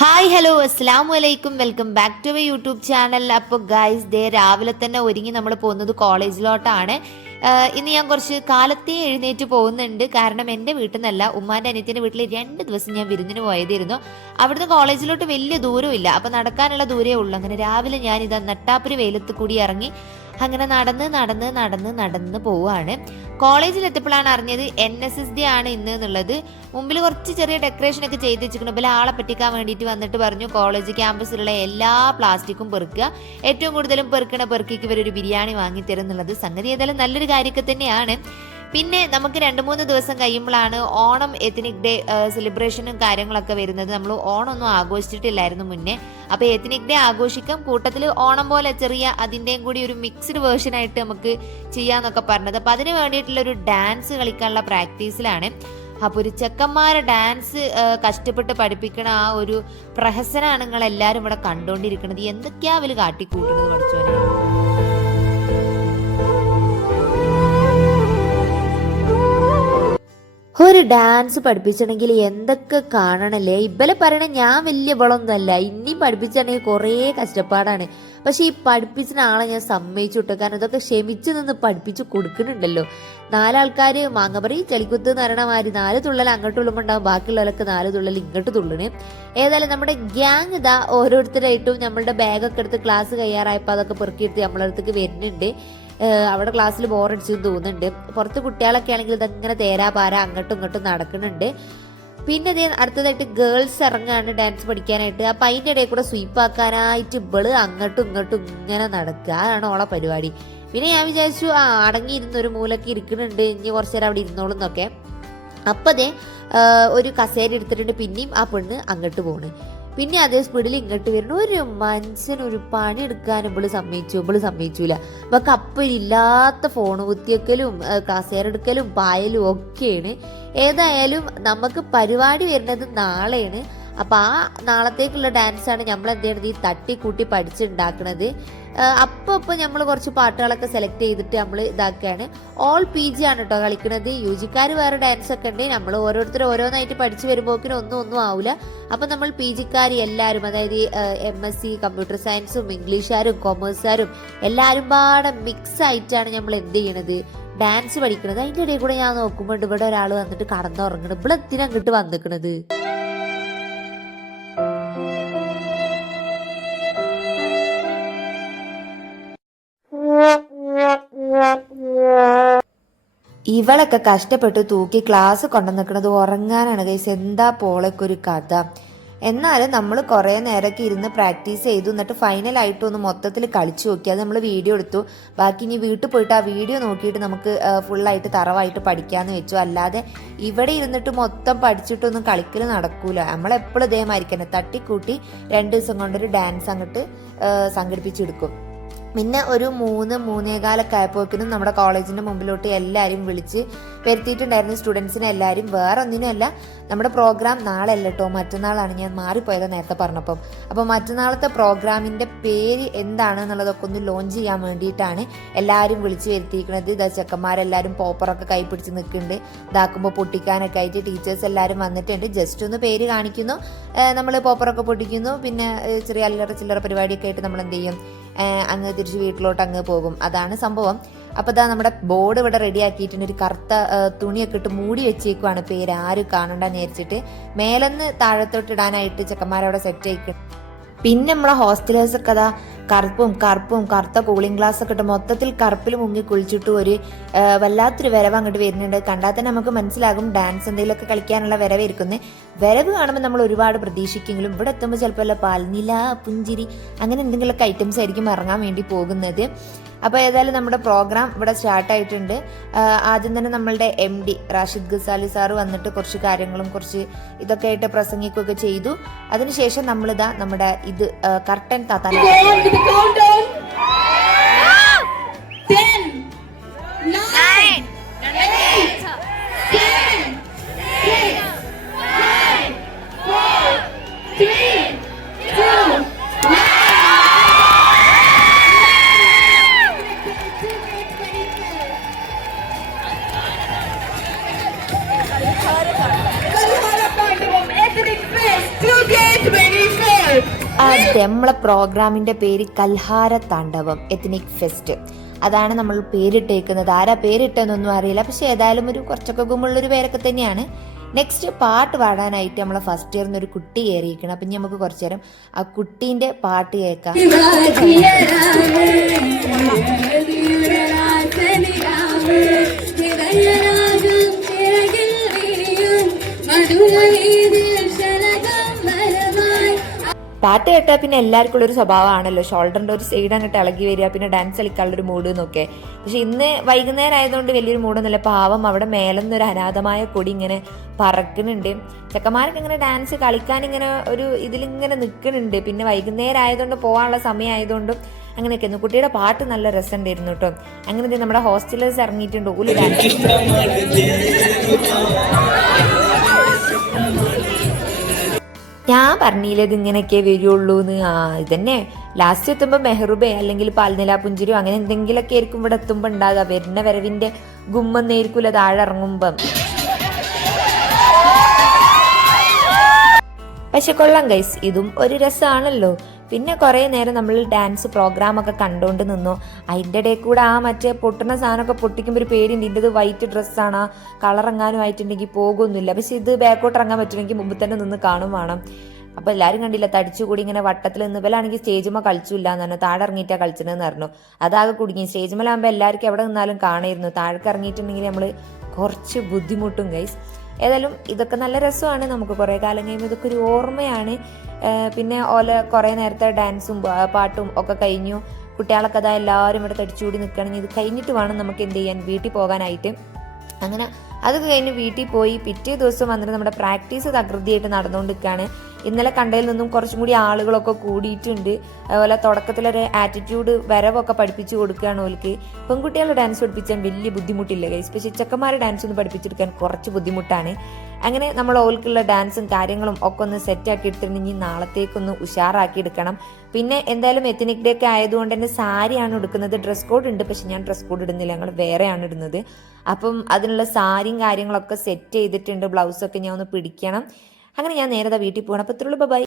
Hi hello അസ്സലാമു അലൈക്കും welcome back to my YouTube channel. അപ്പോൾ ഗൈസ് രാവിലെ തന്നെ ഒരുങ്ങി നമ്മൾ പോകുന്നത് കോളേജിലോട്ടാണ്. ഇന്ന് ഞാൻ കുറച്ച് കാലത്തേ എഴുന്നേറ്റ് പോകുന്നുണ്ട്. കാരണം എൻ്റെ വീട്ടിൽ നിന്നല്ല, ഉമ്മാൻ്റെ അനിയത്തിൻ്റെ വീട്ടിൽ 2 ദിവസം ഞാൻ വിരുന്നിന് പോയതായിരുന്നു. അവിടുന്ന് കോളേജിലോട്ട് വലിയ ദൂരമില്ല, അപ്പം നടക്കാനുള്ള ദൂരമേ ഉള്ളൂ. അങ്ങനെ രാവിലെ ഞാൻ ഇതാ നട്ടാപ്പിന് വെയിലത്ത് കൂടി ഇറങ്ങി അങ്ങനെ നടന്ന് പോവുകയാണ്. കോളേജിലെത്തിയപ്പോഴാണ് അറിഞ്ഞത് NSSD ആണ് ഇന്ന് എന്നുള്ളത്. മുമ്പിൽ കുറച്ച് ചെറിയ ഡെക്കറേഷൻ ഒക്കെ ചെയ്ത് വെച്ചിട്ടുണ്ട്. പിന്നെ ആളെ പറ്റിക്കാൻ വേണ്ടിയിട്ട് വന്നിട്ട് പറഞ്ഞു കോളേജ് ക്യാമ്പസിലുള്ള എല്ലാ പ്ലാസ്റ്റിക്കും പെറുക്കുക, ഏറ്റവും കൂടുതലും പെറുക്കിക്ക് ഇവരൊരു ബിരിയാണി വാങ്ങിത്തരും എന്നുള്ളത്. സംഗതി ഏതായാലും നല്ലൊരു കാര്യമൊക്കെ തന്നെയാണ്. പിന്നെ നമുക്ക് 2-3 ദിവസം കഴിയുമ്പോഴാണ് ഓണം എത്നിക് ഡേ സെലിബ്രേഷനും കാര്യങ്ങളൊക്കെ വരുന്നത്. നമ്മൾ ഓണം ഒന്നും ആഘോഷിച്ചിട്ടില്ലായിരുന്നു മുന്നേ. അപ്പോൾ എത്നിക് ഡേ ആഘോഷിക്കാം, കൂട്ടത്തിൽ ഓണം പോലെ ചെറിയ അതിൻ്റെയും കൂടി ഒരു മിക്സ്ഡ് വേർഷൻ ആയിട്ട് നമുക്ക് ചെയ്യാന്നൊക്കെ പറഞ്ഞത്. അപ്പോൾ അതിന് വേണ്ടിയിട്ടുള്ള ഒരു ഡാൻസ് കളിക്കാനുള്ള പ്രാക്ടീസിലാണ്. അപ്പോൾ ഒരു ചെക്കന്മാരെ ഡാൻസ് കഷ്ടപ്പെട്ട് പഠിപ്പിക്കണ ആ ഒരു പ്രഹസനാണ് നിങ്ങൾ എല്ലാവരും ഇവിടെ കണ്ടുകൊണ്ടിരിക്കുന്നത്. എന്തൊക്കെയാ അവര് കാട്ടിക്കൂട്ടുന്നത് പഠിച്ചോനെ. ഒരു ഡാൻസ് പഠിപ്പിച്ചിട്ടുണ്ടെങ്കിൽ എന്തൊക്കെ കാണണല്ലേ. ഇവലെ പറയണ ഞാൻ വലിയ ഇവളൊന്നുമല്ല, ഇനിയും പഠിപ്പിച്ചിട്ടുണ്ടെങ്കിൽ കുറേ കഷ്ടപ്പാടാണ്. പക്ഷെ ഈ പഠിപ്പിച്ചിന ആളെ ഞാൻ സമ്മതിച്ചു വിട്ടു. കാരണം ഇതൊക്കെ ക്ഷമിച്ചു നിന്ന് പഠിപ്പിച്ചു കൊടുക്കുന്നുണ്ടല്ലോ. 4 ആൾക്കാർ മാങ്ങപറി ചെളിക്കുത്ത് എന്ന് പറയണ മാതിരി 4 തുള്ളൽ അങ്ങോട്ട് തുള്ളുമ്പോണ്ടാവും, ബാക്കിയുള്ളവരൊക്കെ 4 തുള്ളൽ ഇങ്ങോട്ട് തുള്ളണ്. ഏതായാലും നമ്മുടെ ഗ്യാങ് ഇതാ ഓരോരുത്തരായിട്ടും നമ്മളുടെ ബാഗൊക്കെ എടുത്ത് ക്ലാസ് കഴിയാറായപ്പോൾ അതൊക്കെ പെറുക്കിയെടുത്ത് നമ്മളടുത്തേക്ക് വരുന്നുണ്ട്. അവിടെ ക്ലാസ്സിൽ ബോറടിച്ചെന്ന് തോന്നുന്നുണ്ട്. പുറത്ത് കുട്ടികളൊക്കെ ആണെങ്കിൽ ഇതങ്ങനെ തേരാപാര അങ്ങോട്ടും ഇങ്ങോട്ടും നടക്കുന്നുണ്ട്. പിന്നെ ഇതേ അടുത്തതായിട്ട് ഗേൾസ് ഇറങ്ങാണ് ഡാൻസ് പഠിക്കാനായിട്ട്. അപ്പം അതിൻ്റെ ഇടയിൽ കൂടെ സ്വീപ്പാക്കാനായിട്ട് ഇവള് അങ്ങോട്ടും ഇങ്ങോട്ടും ഇങ്ങനെ നടക്കുക, അതാണ് ഓളെ പരിപാടി. പിന്നെ ഞാൻ വിചാരിച്ചു അടങ്ങിയിരുന്ന ഒരു മൂലക്ക് ഇരിക്കുന്നുണ്ട്, ഇനി കുറച്ച് നേരം അവിടെ ഇരുന്നോളും എന്നൊക്കെ. അപ്പം അതേ ഒരു കസേര എടുത്തിട്ടുണ്ട്, പിന്നെയും ആ പെണ്ണ് അങ്ങോട്ട് പോണ്. പിന്നെ അതേ സ്പീഡിൽ ഇങ്ങോട്ട് വരുന്നു. ഒരു മനുഷ്യനൊരു പണി എടുക്കാൻ ഇവള് സമ്മതിച്ചൂല. അവൾക്ക് അപ്പരില്ലാത്ത ഫോൺ കുത്തിവെക്കലും കസേര എടുക്കലും പായലും ഒക്കെയാണ്. ഏതായാലും നമുക്ക് പരിപാടി വരുന്നത് നാളെയാണ്. അപ്പം ആ നാളത്തേക്കുള്ള ഡാൻസാണ് നമ്മൾ എന്ത് ചെയ്യണത്, ഈ തട്ടിക്കൂട്ടി പഠിച്ചുണ്ടാക്കണത്. അപ്പോൾ നമ്മൾ കുറച്ച് പാട്ടുകളൊക്കെ സെലക്ട് ചെയ്തിട്ട് നമ്മൾ ഇതാക്കുകയാണ്. ഓൾ PG ആണ് കേട്ടോ കളിക്കുന്നത്. UGക്കാർ വേറെ ഡാൻസ് ഒക്കെ ഉണ്ട്. നമ്മൾ ഓരോരുത്തർ ഓരോന്നായിട്ട് പഠിച്ചു വരുമ്പോഴേക്കിനും ഒന്നും ആവില്ല. അപ്പം നമ്മൾ PGക്കാർ എല്ലാവരും, അതായത് MSc കമ്പ്യൂട്ടർ സയൻസും ഇംഗ്ലീഷുകാരും കൊമേഴ്സുകാരും എല്ലാവരും പാടെ മിക്സ് ആയിട്ടാണ് നമ്മൾ എന്ത് ചെയ്യണത്, ഡാൻസ് പഠിക്കണത്. അതിൻ്റെ ഇടയിൽ കൂടെ ഞാൻ നോക്കുമ്പോൾ ഇവിടെ ഒരാൾ വന്നിട്ട് കടന്നുറങ്ങണം. ഇവിടെ അങ്ങോട്ട് വന്നിക്കണത്. ഇവളൊക്കെ കഷ്ടപ്പെട്ട് തൂക്കി ക്ലാസ് കൊണ്ടു നിൽക്കുന്നത് ഉറങ്ങാനാണ് ഗൈസ്. എന്താ പോളൊക്കെ കഥ. എന്നാലും നമ്മൾ കുറേ നേരമൊക്കെ ഇരുന്ന് പ്രാക്ടീസ് ചെയ്തു. എന്നിട്ട് ഫൈനലായിട്ടൊന്ന് മൊത്തത്തിൽ കളിച്ചു നോക്കി. അത് നമ്മൾ വീഡിയോ എടുത്തു. ബാക്കി ഇനി വീട്ടിൽ പോയിട്ട് ആ വീഡിയോ നോക്കിയിട്ട് നമുക്ക് ഫുള്ളായിട്ട് തറവായിട്ട് പഠിക്കാമെന്ന് വെച്ചു. അല്ലാതെ ഇവിടെ ഇരുന്നിട്ട് മൊത്തം പഠിച്ചിട്ടൊന്നും കളിക്കൽ നടക്കൂല. നമ്മളെപ്പോഴും ഇതേമാതിരിക്കന്നെ തട്ടിക്കൂട്ടി 2 ദിവസം കൊണ്ടൊരു ഡാൻസ് അങ്ങോട്ട് സംഘടിപ്പിച്ചെടുക്കും. പിന്നെ ഒരു 3-3:15 ആയപ്പോഴേക്കും നമ്മുടെ കോളേജിൻ്റെ മുമ്പിലോട്ട് എല്ലാവരും വിളിച്ച് വരുത്തിയിട്ടുണ്ടായിരുന്നു സ്റ്റുഡൻസിനെ എല്ലാവരും. വേറെ ഒന്നിനുമല്ല, നമ്മുടെ പ്രോഗ്രാം നാളെ അല്ല കേട്ടോ, മറ്റന്നാളാണ്. ഞാൻ മാറിപ്പോയത് നേരത്തെ പറഞ്ഞപ്പം. അപ്പോൾ മറ്റന്നാളത്തെ പ്രോഗ്രാമിൻ്റെ പേര് എന്താണെന്നുള്ളതൊക്കെ ഒന്ന് ലോഞ്ച് ചെയ്യാൻ വേണ്ടിയിട്ടാണ് എല്ലാവരും വിളിച്ച് വരുത്തിയിരിക്കുന്നത്. ഇതാ ചെക്കന്മാരെല്ലാവരും പോപ്പറൊക്കെ കൈ പിടിച്ച് നിൽക്കുന്നുണ്ട്. ഇതാക്കുമ്പോൾ പൊട്ടിക്കാനൊക്കെ ആയിട്ട് ടീച്ചേഴ്സ് എല്ലാവരും വന്നിട്ടുണ്ട്. ജസ്റ്റ് ഒന്ന് പേര് കാണിക്കുന്നു, നമ്മൾ പോപ്പറൊക്കെ പൊട്ടിക്കുന്നു. പിന്നെ ചെറിയ ചില്ലറ പരിപാടിയൊക്കെ ആയിട്ട് നമ്മൾ എന്ത് ചെയ്യും, അങ്ങ് തിരിച്ച് വീട്ടിലോട്ട് അങ്ങ് പോകും. അതാണ് സംഭവം. അപ്പോൾ ഇതാ നമ്മുടെ ബോർഡ് ഇവിടെ റെഡി ആക്കിയിട്ടുണ്ട്. ഒരു കറുത്ത തുണിയൊക്കെ ഇട്ട് മൂടി വെച്ചേക്കുവാണ്, പേര് ആരും കാണണ്ടെന്ന് വിചാരിച്ചിട്ട്. മേലെന്ന് താഴത്തോട്ട് ഇടാനായിട്ട് ചെക്കന്മാരവിടെ സെറ്റ് ആയിക്കും. പിന്നെ നമ്മളെ ഹോസ്റ്റലേഴ്സൊക്കെ അതാ കറുപ്പും കറുത്ത കൂളിംഗ് ഗ്ലാസ് ഒക്കെ ഇട്ട് മൊത്തത്തിൽ കറുപ്പിൽ മുങ്ങി കുളിച്ചിട്ട് ഒരു വല്ലാത്തൊരു വരവ് അങ്ങോട്ട് വരുന്നുണ്ട്. കണ്ടാൽ തന്നെ നമുക്ക് മനസ്സിലാകും ഡാൻസ് എന്തെങ്കിലുമൊക്കെ കളിക്കാനുള്ള വരവ് ഇരിക്കുന്നത്. വരവ് കാണുമ്പോൾ നമ്മൾ ഒരുപാട് പ്രതീക്ഷിക്കെങ്കിലും ഇവിടെ എത്തുമ്പോൾ ചിലപ്പോൾ അല്ല പാൽനില, പുഞ്ചിരി അങ്ങനെ എന്തെങ്കിലുമൊക്കെ ഐറ്റംസ് ആയിരിക്കും ഇറങ്ങാൻ വേണ്ടി പോകുന്നത്. അപ്പോൾ ഏതായാലും നമ്മുടെ പ്രോഗ്രാം ഇവിടെ സ്റ്റാർട്ടായിട്ടുണ്ട്. ആദ്യം തന്നെ നമ്മളുടെ MD റാഷിദ് ഗസാലി സാറ് വന്നിട്ട് കുറച്ച് കാര്യങ്ങളും കുറച്ച് ഇതൊക്കെ ആയിട്ട് പ്രസംഗിക്കുകയൊക്കെ ചെയ്തു. അതിനുശേഷം നമ്മളിതാ നമ്മുടെ ഇത് കർട്ടൻ താത്താൻ Ethnic Fest 2 days 20 നമ്മളെ പ്രോഗ്രാമിൻ്റെ പേര് കൽഹാര താണ്ഡവം എത്നിക് ഫെസ്റ്റ്. അതാണ് നമ്മൾ പേരിട്ടേക്കുന്നത്. ആരാ പേരിട്ടെന്നൊന്നും അറിയില്ല, പക്ഷെ ഏതായാലും ഒരു കുറച്ചൊക്കെ ഗുമുള്ളൊരു പേരൊക്കെ തന്നെയാണ്. നെക്സ്റ്റ് പാട്ട് പാടാനായിട്ട് നമ്മളെ ഫസ്റ്റ് ഇയറിൽ നിന്ന് ഒരു കുട്ടി കയറിയിരിക്കണം. അപ്പം നമുക്ക് കുറച്ചു നേരം ആ കുട്ടീൻ്റെ പാട്ട് കേൾക്കാം. പാട്ട് കേട്ടാൽ പിന്നെ എല്ലാവർക്കും ഉള്ളൊരു സ്വഭാവമാണല്ലോ, ഷോൾഡറിൻ്റെ ഒരു സൈഡ് അങ്ങോട്ട് ഇളകി വരിക, പിന്നെ ഡാൻസ് കളിക്കാനുള്ളൊരു മൂഡ് എന്നൊക്കെ. പക്ഷെ ഇന്ന് വൈകുന്നേരം ആയതുകൊണ്ട് വലിയൊരു മൂടൊന്നുമില്ല. പാവം അവിടെ മേലെന്നൊരു അനാഥമായ കൊടി ഇങ്ങനെ പറക്കുന്നുണ്ട്. ചെക്കന്മാർക്ക് ഇങ്ങനെ ഡാൻസ് കളിക്കാൻ ഇങ്ങനെ ഒരു ഇതിലിങ്ങനെ നിൽക്കുന്നുണ്ട്. പിന്നെ വൈകുന്നേരം ആയതുകൊണ്ട് പോകാനുള്ള സമയം ആയതുകൊണ്ടും അങ്ങനെയൊക്കെ. കുട്ടിയുടെ പാട്ട് നല്ല രസമുണ്ടായിരുന്നു കേട്ടോ. അങ്ങനെ നമ്മുടെ ഹോസ്റ്റലേഴ്സ് ഇറങ്ങിയിട്ടുണ്ട്. ഓല് ഡാൻസ് ഞാൻ പറഞ്ഞില്ലേ ഇത് ഇങ്ങനെയൊക്കെ വരുള്ളൂ എന്ന്. ഇതന്നെ ലാസ്റ്റ് എത്തുമ്പോൾ മെഹ്റുബെ അല്ലെങ്കിൽ പാൽനില പുഞ്ചിരിയോ അങ്ങനെ എന്തെങ്കിലുമൊക്കെ ആയിരിക്കും ഇവിടെ എത്തുമ്പോൾ ഉണ്ടാകുക. വരുന്ന വരവിന്റെ ഗുമ്മെന്നായിരിക്കൂല താഴെ ഇറങ്ങുമ്പം. പക്ഷെ കൊള്ളാം ഗൈസ്, ഇതും ഒരു രസമാണല്ലോ. പിന്നെ കുറേ നേരം നമ്മൾ ഡാൻസ് പ്രോഗ്രാമൊക്കെ കണ്ടുകൊണ്ട് നിന്നു. അതിൻ്റെ ഇടയിൽ കൂടെ ആ മറ്റേ പൊട്ടുന്ന സാധനമൊക്കെ പൊട്ടിക്കുമ്പോൾ ഒരു പേരുണ്ട്, ഇതിൻ്റെത് വൈറ്റ് ഡ്രസ്സാണ്, കളർ ഇറങ്ങാനും ആയിട്ടുണ്ടെങ്കിൽ പോകുന്നില്ല. പക്ഷെ ഇത് ബാക്കോട്ട് ഇറങ്ങാൻ പറ്റുമെങ്കിൽ മുമ്പ് തന്നെ നിന്ന് കാണും വേണം. അപ്പോൾ എല്ലാവരും കണ്ടില്ല, തടിച്ചുകൂടി ഇങ്ങനെ വട്ടത്തിൽ നിന്ന്. ഇവലാണെങ്കിൽ സ്റ്റേജുമ്പോൾ കളിച്ചില്ല എന്ന് പറഞ്ഞു, താഴെ ഇറങ്ങിയിട്ടാണ് കളിച്ചതെന്ന് പറഞ്ഞു. അതാകെ കുടുങ്ങി. സ്റ്റേജുമേലാകുമ്പോൾ എല്ലാവർക്കും എവിടെ നിന്നാലും കാണായിരുന്നു. താഴേക്ക് ഇറങ്ങിയിട്ടുണ്ടെങ്കിൽ നമ്മൾ കുറച്ച് ബുദ്ധിമുട്ടും ഗൈസ്. ഏതായാലും ഇതൊക്കെ നല്ല രസമാണ്. നമുക്ക് കുറേ കാലം കഴിയുമ്പോൾ ഇതൊക്കെ ഒരു ഓർമ്മയാണ്. പിന്നെ ഓല കുറേ നേരത്തെ ഡാൻസും പാട്ടും ഒക്കെ കഴിഞ്ഞു. കുട്ടികളൊക്കെ അതാ എല്ലാവരും ഇവിടെ തടിച്ചുകൂടി നിൽക്കുകയാണെങ്കിൽ ഇത് കഴിഞ്ഞിട്ട് വേണം നമുക്ക് എന്ത് ചെയ്യാൻ, വീട്ടിൽ പോകാനായിട്ട്. അങ്ങനെ അത് കഴിഞ്ഞ് വീട്ടിൽ പോയി പിറ്റേ ദിവസം വന്നിട്ട് നമ്മുടെ പ്രാക്ടീസ് തകൃതിയായിട്ട് നടന്നുകൊണ്ടിരിക്കുകയാണ്. ഇന്നലെ കണ്ടതിൽ നിന്നും കുറച്ചും കൂടി ആളുകളൊക്കെ കൂടിയിട്ടുണ്ട്. അതുപോലെ തുടക്കത്തിലൊരു ആറ്റിറ്റ്യൂഡ് വരവൊക്കെ പഠിപ്പിച്ചു കൊടുക്കുകയാണ് ഓൽക്ക്. പെൺകുട്ടികളുടെ ഡാൻസ് പഠിപ്പിച്ചാൽ വലിയ ബുദ്ധിമുട്ടില്ല ഗൈസ്, പക്ഷേ ചെക്കന്മാരുടെ ഡാൻസ് ഒന്ന് പഠിപ്പിച്ചെടുക്കാൻ കുറച്ച് ബുദ്ധിമുട്ടാണ്. അങ്ങനെ നമ്മൾ ഓൽക്കുള്ള ഡാൻസും കാര്യങ്ങളും ഒക്കെ ഒന്ന് സെറ്റാക്കി എടുത്തിട്ടുണ്ടെങ്കിൽ നാളത്തേക്കൊന്ന് ഉഷാറാക്കി എടുക്കണം. പിന്നെ എന്തായാലും എത്നിക് ഡേ ഒക്കെ ആയതുകൊണ്ട് തന്നെ സാരിയാണ് എടുക്കുന്നത്. ഡ്രസ് കോഡ് ഉണ്ട്, പക്ഷെ ഞാൻ ഡ്രസ് കോഡ് ഇടുന്നില്ല, ഞങ്ങൾ വേറെയാണ് ഇടുന്നത്. അപ്പം അതിനുള്ള സാരിയും കാര്യങ്ങളൊക്കെ സെറ്റ് ചെയ്തിട്ടുണ്ട്. ബ്ലൗസൊക്കെ ഞാൻ ഒന്ന് പിടിക്കണം. അങ്ങനെ ഞാൻ നേരത്തെ വീട്ടിൽ പോകണം. അപ്പോൾ ഇത്രയുള്ളൂ, ബൈ.